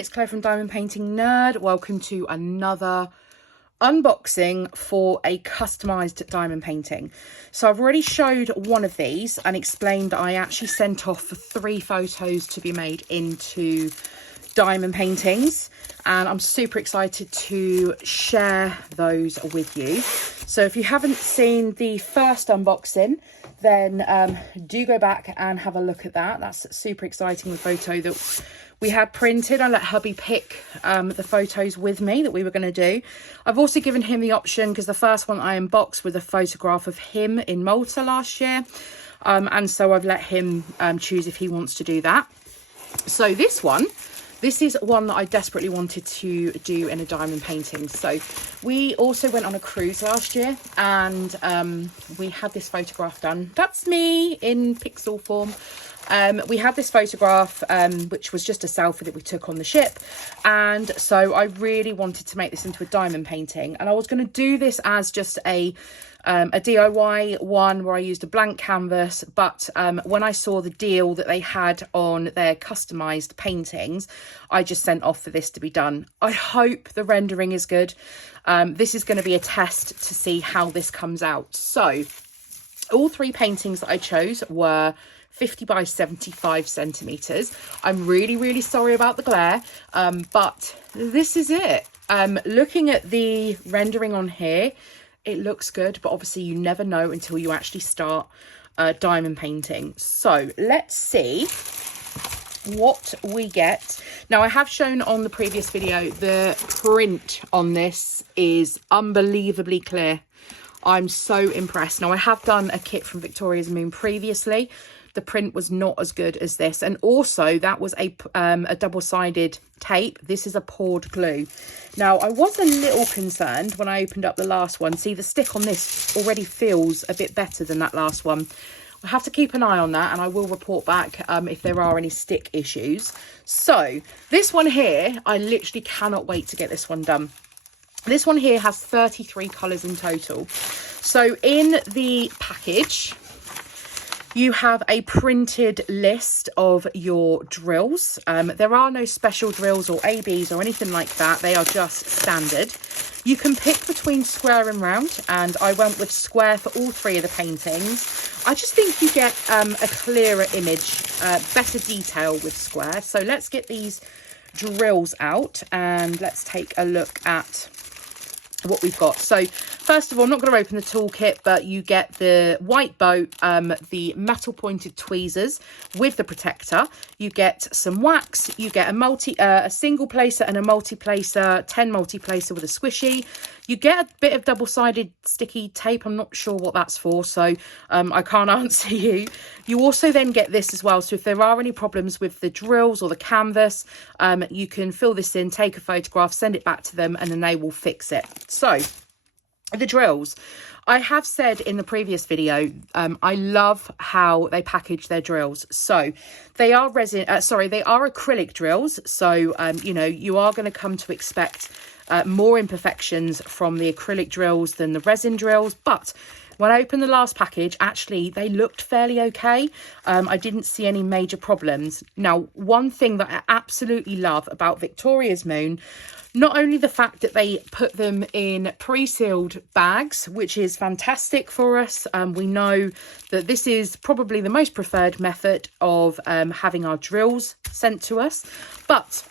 it's Claire from Diamond Painting Nerd. Welcome to another unboxing for a customized diamond painting. So I've already showed one of these and explained that I actually sent off for 3 photos to be made into diamond paintings, and I'm super excited to share those with you. So if you haven't seen the first unboxing, then do go back and have a look at that. That's super exciting, the photo that we had printed. I let hubby pick the photos with me that we were going to do. I've also given him the option, because the first one I unboxed with a photograph of him in Malta last year, and so I've let him choose if he wants to do that. So this is one that I desperately wanted to do in a diamond painting. So we also went on a cruise last year, and we had this photograph done. That's me in pixel form. We had this photograph, which was just a selfie that we took on the ship. And so I really wanted to make this into a diamond painting. And I was going to do this as just a DIY one where I used a blank canvas, but when I saw the deal that they had on their customized paintings, I just sent off for this to be done. I hope the rendering is good. This is going to be a test to see how this comes out. So all 3 paintings that I chose were 50 by 75 centimeters. I'm really sorry about the glare, but this is it. Looking at the rendering on here, it looks good, but obviously you never know until you actually start diamond painting. So let's see what we get. Now, I have shown on the previous video, the print on this is unbelievably clear. I'm so impressed. Now, I have done a kit from Victoria's Moon previously. The print was not as good as this, and also that was a double-sided tape. This is a poured glue. Now, I was a little concerned when I opened up the last one. See, the stick on this already feels a bit better than that last one. I have to keep an eye on that, and I will report back if there are any stick issues. So this one here, I literally cannot wait to get this one done. This one here has 33 colours in total. So in the package, you have a printed list of your drills. There are no special drills or ABs or anything like that. They are just standard. You can pick between square and round, and I went with square for all 3 of the paintings. I just think you get a clearer image, better detail with square. So let's get these drills out and let's take a look at what we've got. So first of all, I'm not going to open the toolkit, but you get the white boat, the metal pointed tweezers with the protector. You get some wax. You get a single placer and a multi-placer, 10 multi-placer with a squishy. You get a bit of double-sided sticky tape. I'm not sure what that's for, so I can't answer you. You also then get this as well. So if there are any problems with the drills or the canvas, you can fill this in, take a photograph, send it back to them, and then they will fix it. So the drills. I have said in the previous video, I love how they package their drills. So they are they are acrylic drills. So, you know, you are going to come to expect more imperfections from the acrylic drills than the resin drills. But when I opened the last package, actually, they looked fairly okay. I didn't see any major problems. Now, one thing that I absolutely love about Victoria's Moon, not only the fact that they put them in pre-sealed bags, which is fantastic for us. We know that this is probably the most preferred method of having our drills sent to us. But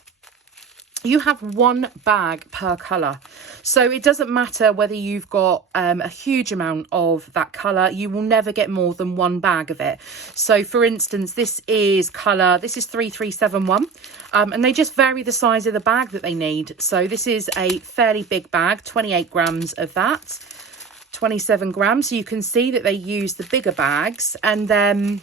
you have 1 bag per colour. So it doesn't matter whether you've got a huge amount of that colour, you will never get more than 1 bag of it. So for instance, this is 3371, and they just vary the size of the bag that they need. So this is a fairly big bag, 28 grams of that, 27 grams. So you can see that they use the bigger bags, and then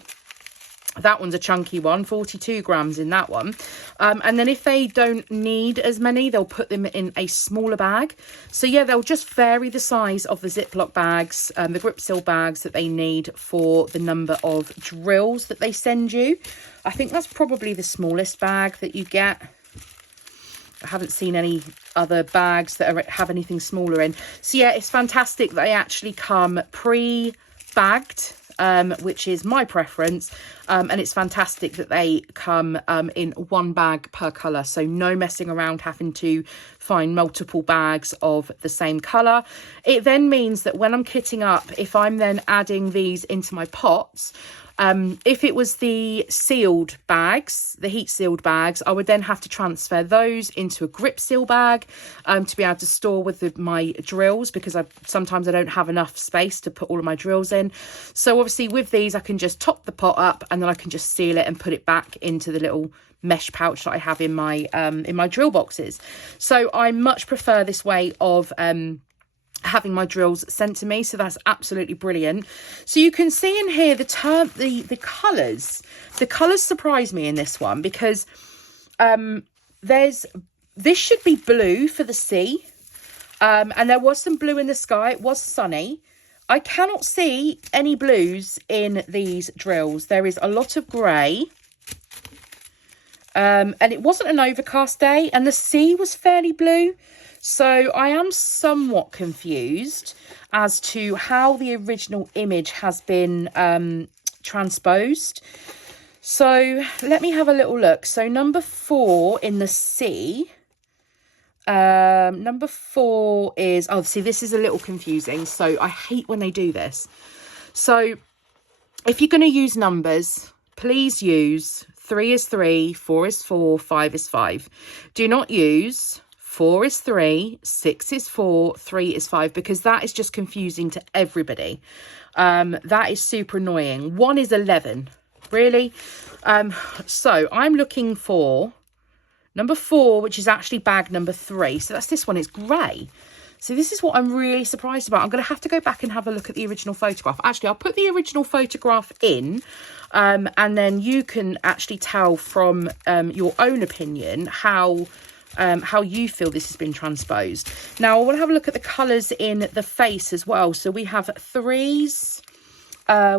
that one's a chunky one, 42 grams in that one. And then if they don't need as many, they'll put them in a smaller bag. So yeah, they'll just vary the size of the Ziploc bags, the grip seal bags that they need for the number of drills that they send you. I think that's probably the smallest bag that you get. I haven't seen any other bags that have anything smaller in. So yeah, it's fantastic that they actually come pre-bagged which is my preference. And it's fantastic that they come in one bag per colour. So no messing around having to find multiple bags of the same colour. It then means that when I'm kitting up, if I'm then adding these into my pots, if it was the sealed bags, the heat sealed bags, I would then have to transfer those into a grip seal bag to be able to store with my drills, because sometimes I don't have enough space to put all of my drills in. So obviously with these, I can just top the pot up and then I can just seal it and put it back into the little mesh pouch that I have in my drill boxes. So I much prefer this way of having my drills sent to me, so that's absolutely brilliant. So you can see in here the colours surprise me in this one, because this should be blue for the sea, and there was some blue in the sky. It was sunny. I cannot see any blues in these drills. There is a lot of grey, and it wasn't an overcast day, and the sea was fairly blue. So I am somewhat confused as to how the original image has been transposed. So let me have a little look. So number 4 in the sea. Number 4 is, oh, see, this is a little confusing. So I hate when they do this. So if you're going to use numbers, please use 3 is 3, 4 is 4, 5 is 5. Do not use 4 is 3, 6 is 4, 3 is 5, because that is just confusing to everybody. That is super annoying. 1 is 11. Really? So I'm looking for number 4, which is actually bag number 3. So that's this one. It's grey. So this is what I'm really surprised about. I'm going to have to go back and have a look at the original photograph. Actually, I'll put the original photograph in, and then you can actually tell from your own opinion how you feel this has been transposed. Now, I want to have a look at the colours in the face as well. So we have 3s,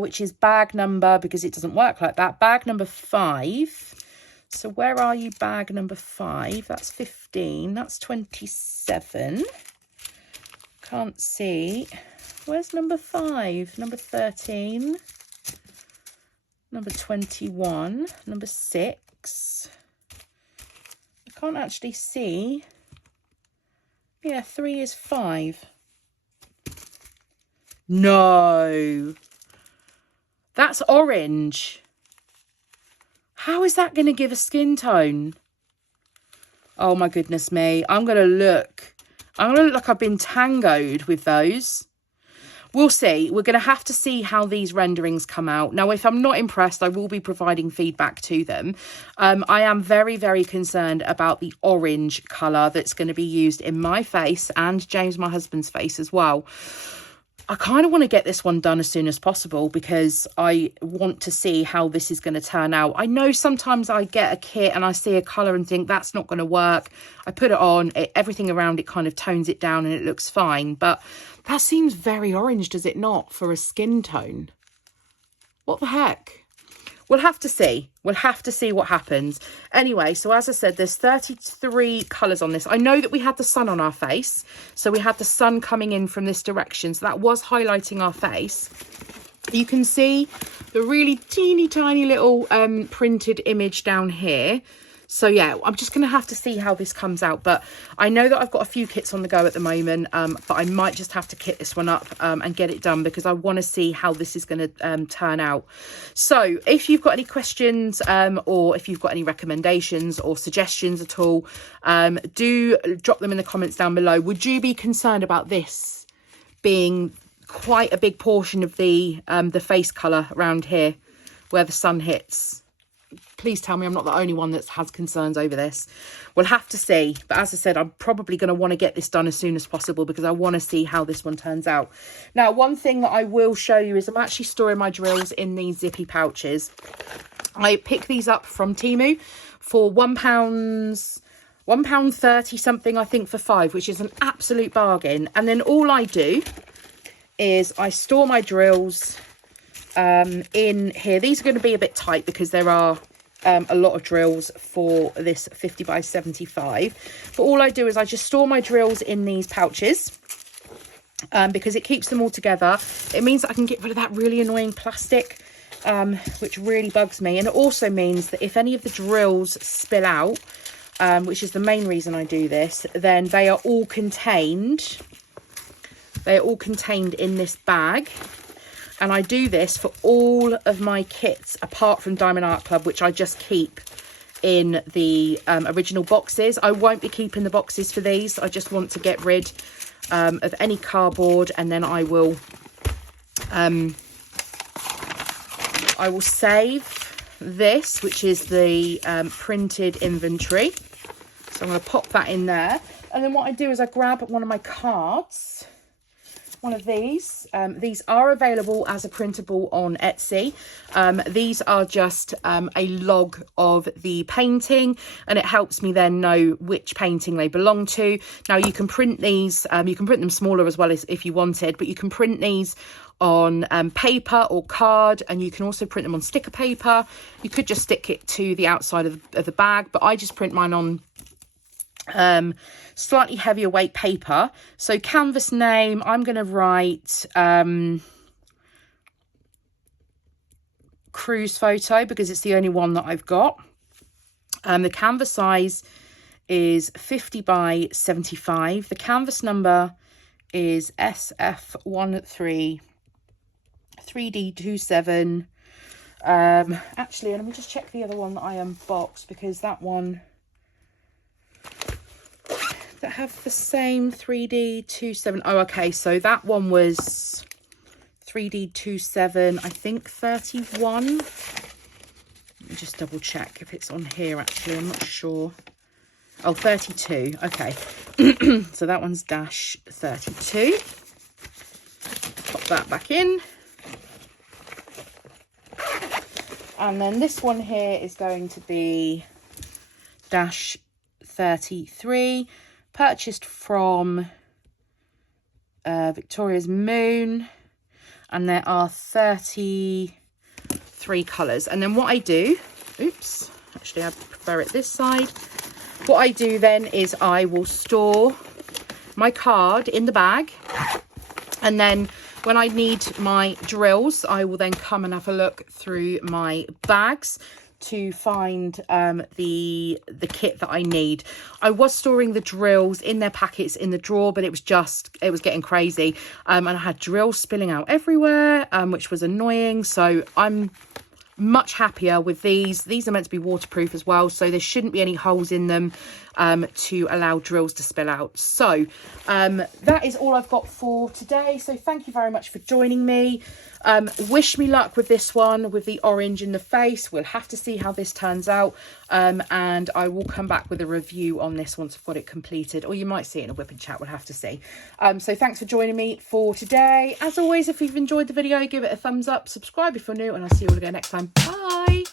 which is bag number, because it doesn't work like that, bag number 5. So where are you, bag number 5? That's 15. That's 27. Can't see. Where's number 5? Number 13. Number 21. Number 6. I can't actually see. Yeah, 3 is 5. No. That's orange. How is that going to give a skin tone? Oh my goodness me. I'm going to look like I've been tangoed with those. We'll see. We're going to have to see how these renderings come out. Now, if I'm not impressed, I will be providing feedback to them. I am very, very concerned about the orange colour that's going to be used in my face and James, my husband's face as well. I kind of want to get this one done as soon as possible, because I want to see how this is going to turn out. I know sometimes I get a kit and I see a colour and think that's not going to work. I put it on, everything around it kind of tones it down and it looks fine. But that seems very orange, does it not, for a skin tone? What the heck? We'll have to see. We'll have to see what happens. Anyway, so as I said, there's 33 colours on this. I know that we had the sun on our face. So we had the sun coming in from this direction. So that was highlighting our face. You can see the really teeny tiny little printed image down here. So yeah, I'm just going to have to see how this comes out. But I know that I've got a few kits on the go at the moment, but I might just have to kit this one up and get it done, because I want to see how this is going to turn out. So if you've got any questions or if you've got any recommendations or suggestions at all, do drop them in the comments down below. Would you be concerned about this being quite a big portion of the face colour around here where the sun hits? Please tell me I'm not the only one that has concerns over this. We'll have to see. But as I said, I'm probably going to want to get this done as soon as possible, because I want to see how this one turns out. Now, one thing that I will show you is I'm actually storing my drills in these zippy pouches. I picked these up from Temu for £1.30 something, I think, for 5, which is an absolute bargain. And then all I do is I store my drills in here. These are going to be a bit tight because there are a lot of drills for this 50 by 75, but all I do is I just store my drills in these pouches, because it keeps them all together. It means that I can get rid of that really annoying plastic, which really bugs me. And it also means that if any of the drills spill out, which is the main reason I do this, then they are all contained. They are all contained in this bag. And I do this for all of my kits, apart from Diamond Art Club, which I just keep in the original boxes. I won't be keeping the boxes for these. I just want to get rid of any cardboard, and then I will save this, which is the printed inventory. So I'm going to pop that in there. And then what I do is I grab one of my cards, one of these. These are available as a printable on Etsy. These are just a log of the painting, and it helps me then know which painting they belong to. Now you can print these, you can print them smaller as well as if you wanted, but you can print these on paper or card, and you can also print them on sticker paper. You could just stick it to the outside of the bag, but I just print mine on slightly heavier weight paper. So canvas name, I'm going to write cruise photo, because it's the only one that I've got. The canvas size is 50 by 75. The canvas number is SF13 3D27. Actually, let me just check the other one that I unboxed, because that one that have the same 3D27. Oh, okay, so that one was 3D27, I think 31. Let me just double check if it's on here. Actually, I'm not sure. Oh, 32. Okay. So that one's dash 32. Pop that back in. And then this one here is going to be dash 33. Purchased from Victoria's Moon. And there are 33 colours. And then what I do, oops, actually I prefer it this side. What I do then is I will store my card in the bag, and then when I need my drills, I will then come and have a look through my bags to find the kit that I need. I was storing the drills in their packets in the drawer, but it was getting crazy, and I had drills spilling out everywhere, which was annoying. So I'm much happier with these. These are meant to be waterproof as well, so there shouldn't be any holes in them to allow drills to spill out. So that is all I've got for today. So thank you very much for joining me. Wish me luck with this one, with the orange in the face. We'll have to see how this turns out, and I will come back with a review on this once I've got it completed, or you might see it in a whip and chat. We'll have to see. So thanks for joining me for today. As always, if you've enjoyed the video, give it a thumbs up, subscribe if you're new, and I'll see you all again next time. Bye.